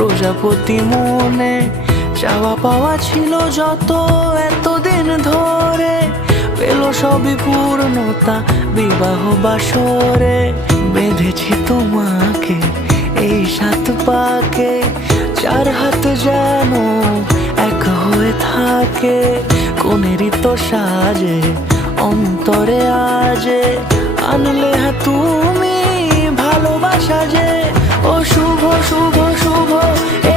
প্রজাপতি মনে চাওয়া পাওয়া ছিল যত এতদিন ধরে, পেল সবই পূর্ণতা বিবাহ বাসরে। বেঁধেছি তোমাকে এই 7 পাকে, 4 হাত যেন এক হয়ে থাকে। কোনেরই তো সাজে অন্তরে আজে আনলে তুমি ভালোবাসা যে। ও শুভ শুভ শুভ এ